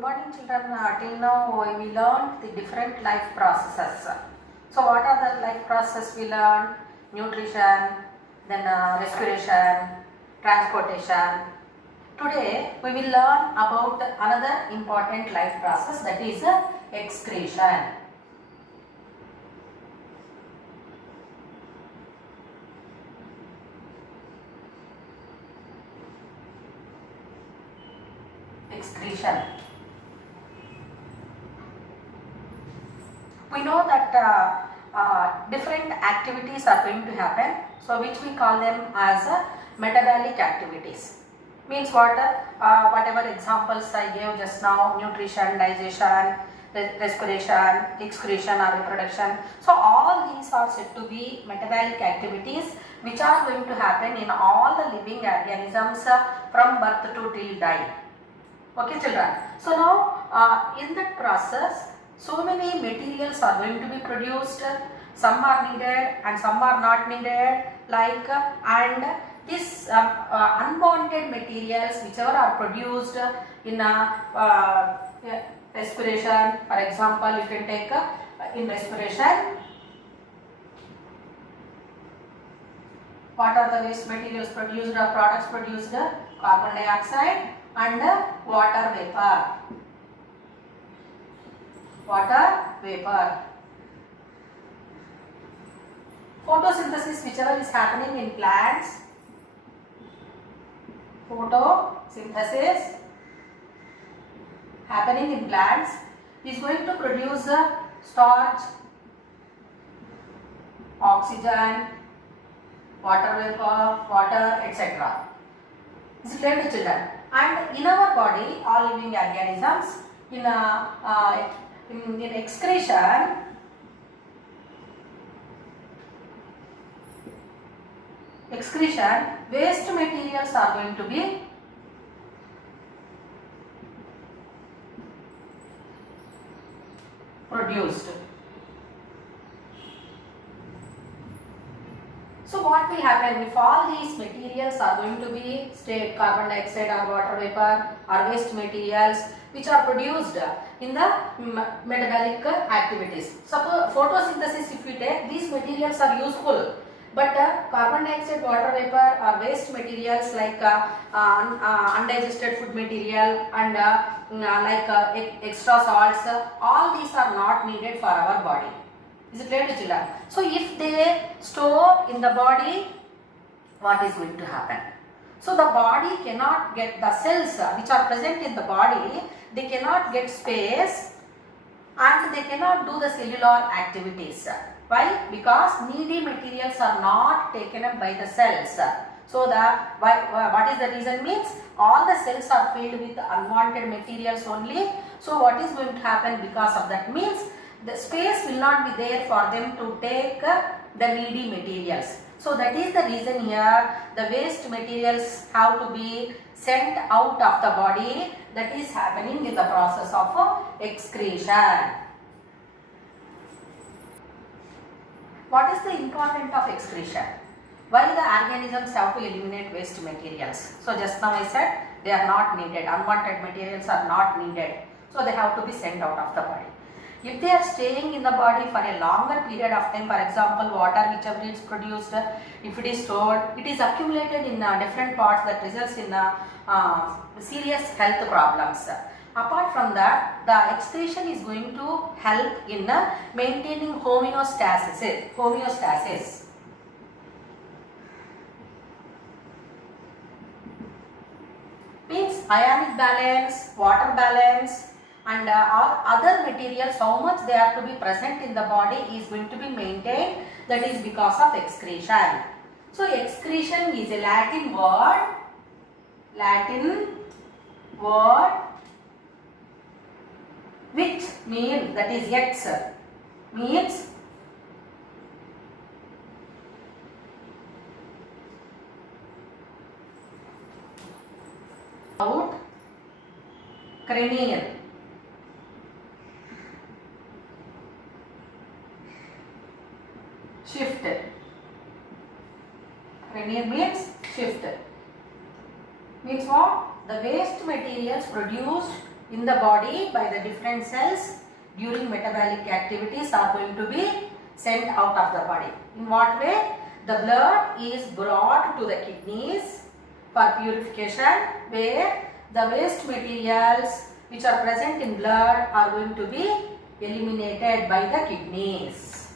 Good morning children. Till now we learned the different life processes. So what are the life processes we learned? Nutrition, then respiration, transportation. Today we will learn about another important life process, that is excretion. Excretion. We know that different activities are going to happen, so which we call them as metabolic activities. Means what? Whatever examples I gave just now: nutrition, digestion, respiration, excretion or reproduction. So all these are said to be metabolic activities which are going to happen in all the living organisms from birth to till die. Okay children, so now in that process so many materials are going to be produced. Some are needed and some are not needed, and these unwanted materials whichever are produced in respiration. For example, you can take in respiration, what are the waste materials produced or products produced? Carbon dioxide and water vapor. Water vapor. Photosynthesis, whichever is happening in plants, photosynthesis happening in plants is going to produce starch, oxygen, water vapor, water, etc. Is it clear to children? And in our body, all living organisms, in excretion, waste materials are going to be produced. So what will happen if all these materials are going to be carbon dioxide or water vapor or waste materials which are produced in the metabolic activities. Suppose photosynthesis, if we take, these materials are useful, but carbon dioxide, water vapor or waste materials like undigested food material and extra salts, all these are not needed for our body. Is it clear to children? So if they store in the body, what is going to happen? So the body cannot get the cells which are present in the body, they cannot get space and they cannot do the cellular activities. Why? Because needy materials are not taken up by the cells. So what is the reason means all the cells are filled with unwanted materials only. So what is going to happen because of that means the space will not be there for them to take the needy materials. So that is the reason here the waste materials have to be sent out of the body. That is happening in the process of excretion. What is the importance of excretion? Why the organisms have to eliminate waste materials? So just now I said they are not needed, unwanted materials are not needed. So they have to be sent out of the body. If they are staying in the body for a longer period of time, for example water whichever is produced, if it is stored, it is accumulated in different parts that results in serious health problems. Apart from that, the excretion is going to help in maintaining homeostasis. Means ionic balance, water balance, and all other materials, how much they are to be present in the body is going to be maintained. That is because of excretion. So excretion is a Latin word which means, that is ex, means out, cranial. Shift. Cranial means shift. Means what? The waste materials produced in the body by the different cells during metabolic activities are going to be sent out of the body. In what way? The blood is brought to the kidneys for purification, where the waste materials which are present in blood are going to be eliminated by the kidneys.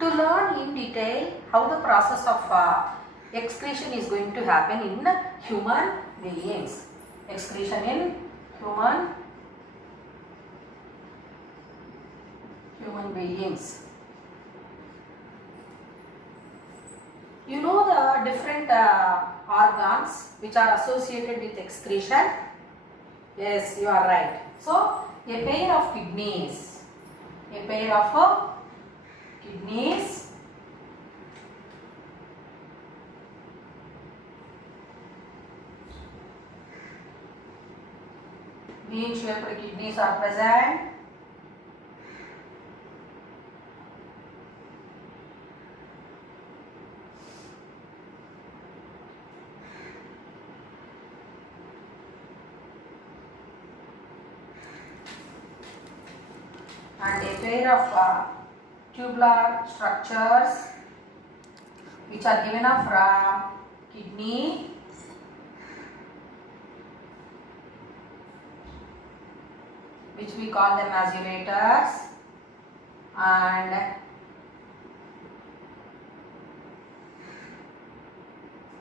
To learn in detail how the process of excretion is going to happen in human beings. Excretion in human beings. You know the different organs which are associated with excretion? Yes, you are right. So, a pair of kidneys. A pair of kidneys bean shaped kidneys are present. And a pair of tubular structures which are given from kidney which we call them as ureters, and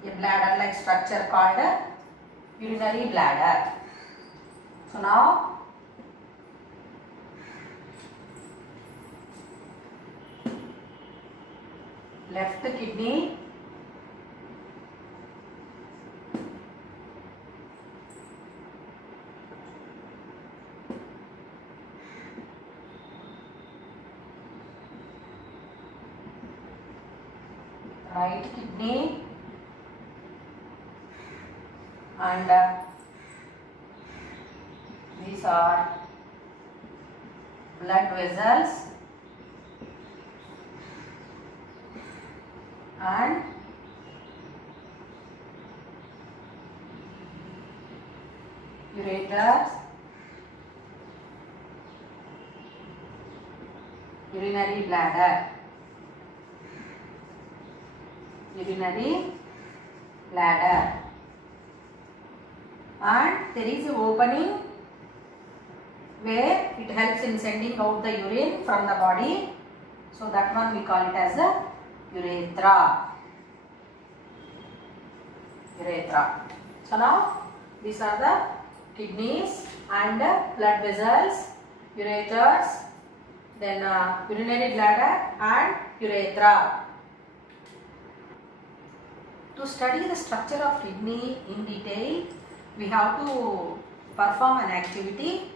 a bladder like structure called urinary bladder. So now left kidney, right kidney, and these are blood vessels and ureters, urinary bladder, and there is an opening where it helps in sending out the urine from the body. So that one we call it as a urethra. So now these are the kidneys and blood vessels, ureters, then urinary bladder and urethra. To study the structure of kidney in detail, we have to perform an activity.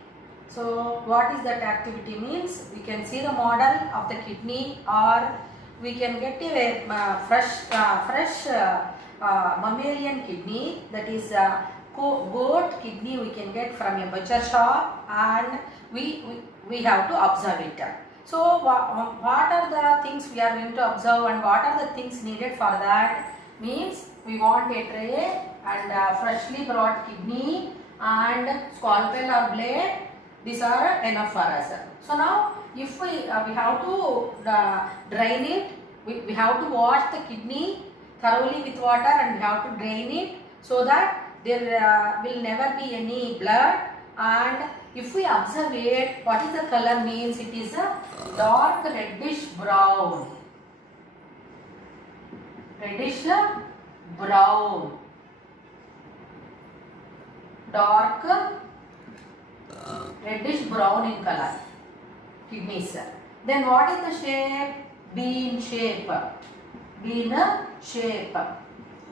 So what is that activity means? We can see the model of the kidney, or we can get a fresh mammalian kidney, that is goat kidney we can get from a butcher shop, and we have to observe it. So what are the things we are going to observe and what are the things needed for that? Means we want a tray and freshly brought kidney and scalpel or blade. These are enough for us. So now if we have to drain it, we have to wash the kidney thoroughly with water and we have to drain it so that there will never be any blood. And if we observe it, what is the color means? It is a dark reddish brown. Dark reddish brown in color kidneys. Then what is the shape? Bean shape.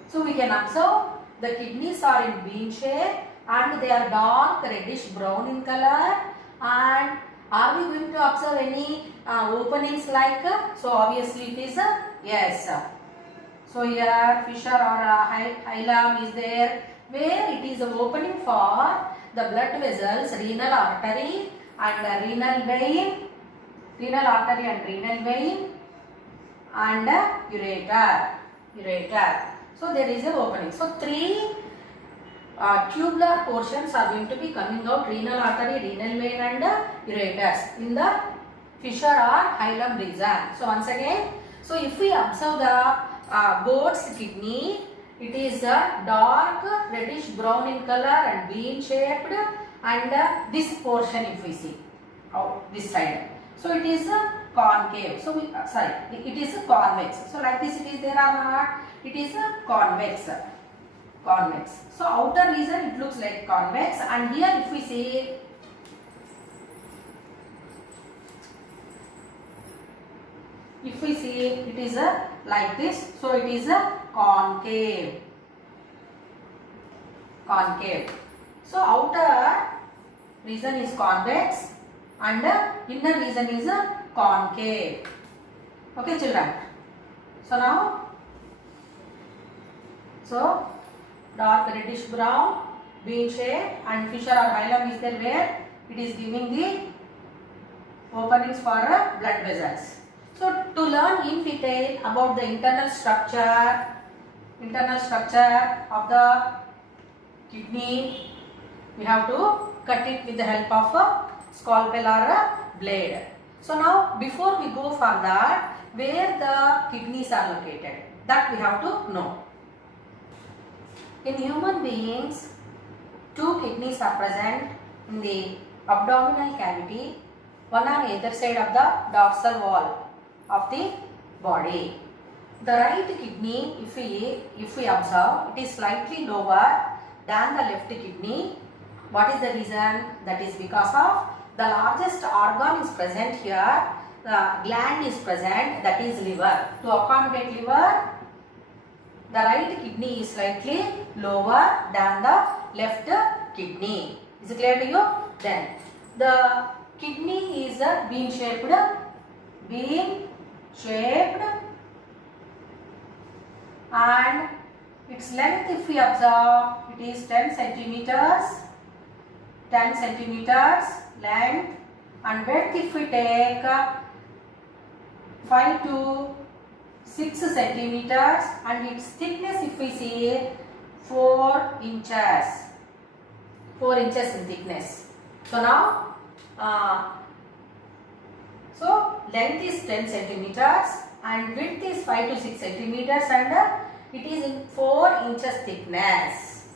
So we can observe the kidneys are in bean shape and they are dark reddish brown in color. And are we going to observe any openings like? So obviously it is yes. So here fissure or hilum is there, where it is an opening for the blood vessels, renal artery and renal vein, and ureter. So there is an opening. So three tubular portions are going to be coming out, renal artery, renal vein and ureters in the fissure or hilum region. So once again, so if we observe the goat's kidney, it is dark reddish brown in color and bean shaped, and this portion if we see this side, so it is concave. So we sorry, it is convex. So like this it is there or not? It is convex. Convex. So outer region it looks like convex, and here if we see, it is like this. So it is concave. Concave. So outer region is convex and inner region is concave. Okay children. So now, so dark reddish brown, bean shape and fissure or hilum is there where it is giving the openings for blood vessels. So to learn in detail about the internal structure of the kidney, we have to cut it with the help of a scalpel or a blade. So now before we go for that, where the kidneys are located, that we have to know. In human beings, 2 kidneys are present in the abdominal cavity, one on either side of the dorsal wall of the body. The right kidney, if we observe, it is slightly lower than the left kidney. What is the reason? That is because of the largest organ is present here, the gland is present, that is liver. To accommodate liver, the right kidney is slightly lower than the left kidney. Is it clear to you? Then the kidney is bean shaped, and its length if we observe, it is 10 centimeters length, and width if we take 5 to 6 centimeters, and its thickness if we see 4 inches in thickness. So now so length is 10 centimeters and width is 5 to 6 centimeters, and it is in 4 inches thickness.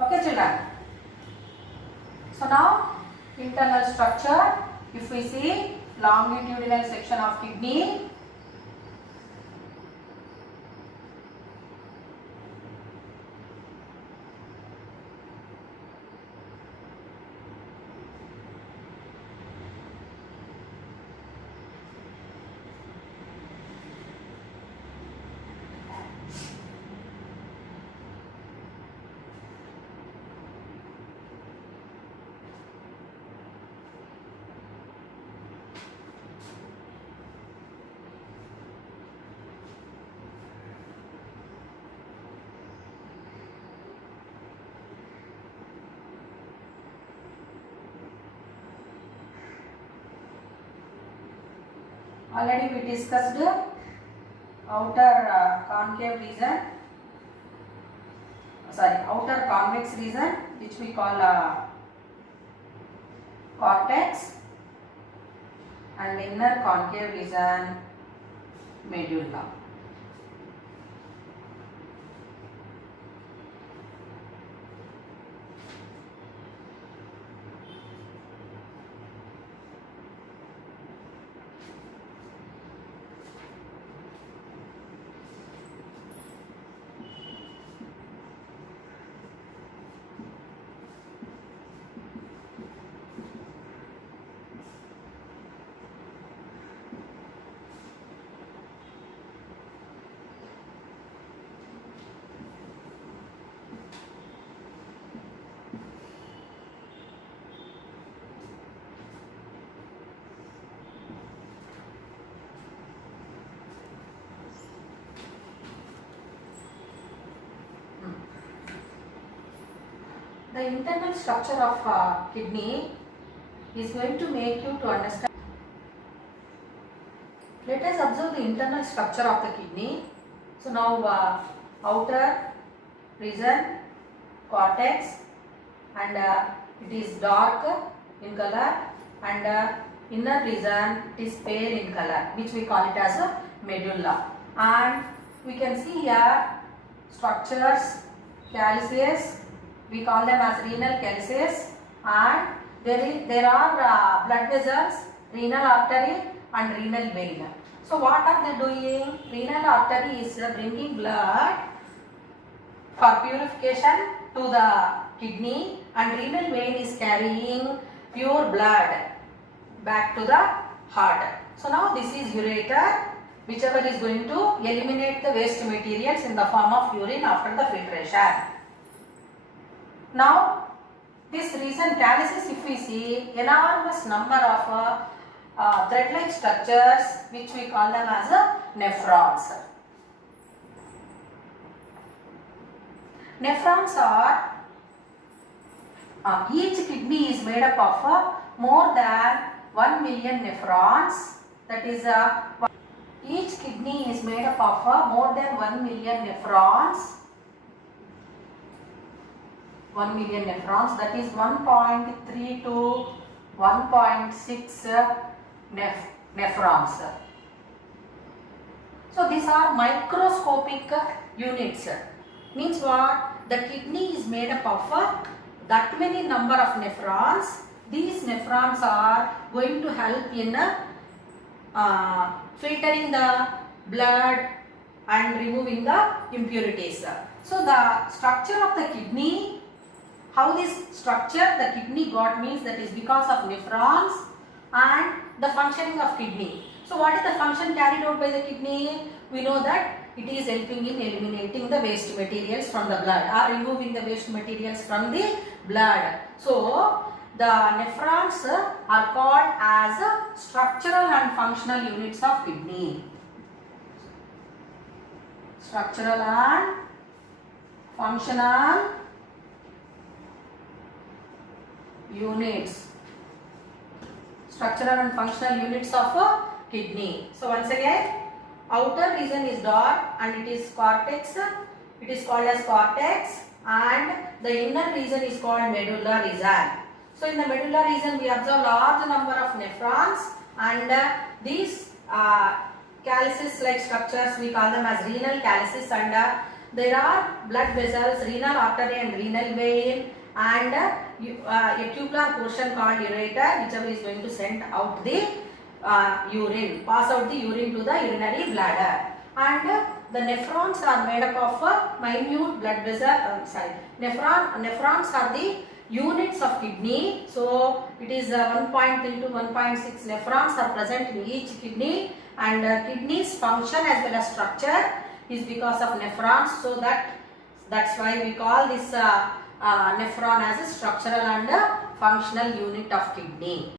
Okay children. So now internal structure, if we see longitudinal section of kidney, already we discussed outer concave region, outer convex region, which we call cortex, and inner concave region, medulla. The internal structure of kidney is going to make you to understand. Let us observe the internal structure of the kidney. So now outer region cortex, and it is dark in color, and inner region is pale in color, which we call it as a medulla. And we can see here structures, calyces, we call them as renal calyces, and there are blood vessels, renal artery and renal vein. So what are they doing? Renal artery is bringing blood for purification to the kidney, and renal vein is carrying pure blood back to the heart. So now this is ureter, whichever is going to eliminate the waste materials in the form of urine after the filtration. Now this region calyces, if we see enormous number of thread-like structures, which we call them as nephrons. Nephrons are, each kidney is made up of more than 1 million nephrons. That is, each kidney is made up of more than 1 million nephrons. 1 million nephrons, that is 1.3 to 1.6 nephrons. So these are microscopic units. Means what? The kidney is made up of that many number of nephrons. These nephrons are going to help in filtering the blood and removing the impurities. So the structure of the kidney, how this structure the kidney got means that is because of nephrons and the functioning of kidney. So what is the function carried out by the kidney? We know that it is helping in eliminating the waste materials from the blood or removing the waste materials from the blood. So the nephrons are called as structural and functional units of kidney. Structural and functional units. Structural and functional units of a kidney. So once again, outer region is dark and it is cortex. It is called as cortex, and the inner region is called medulla region. So in the medulla region we observe large number of nephrons, and these calyces like structures we call them as renal calyces, and there are blood vessels, renal artery and renal vein, and a tubular portion called ureter, whichever is going to send out the urine, pass out the urine to the urinary bladder. And the nephrons are made up of minute blood vessel. Nephrons are the units of kidney. So it is 1.3 to 1.6 nephrons are present in each kidney, and kidney's function as well as structure is because of nephrons. So that's why we call this nephron as a structural and functional unit of kidney.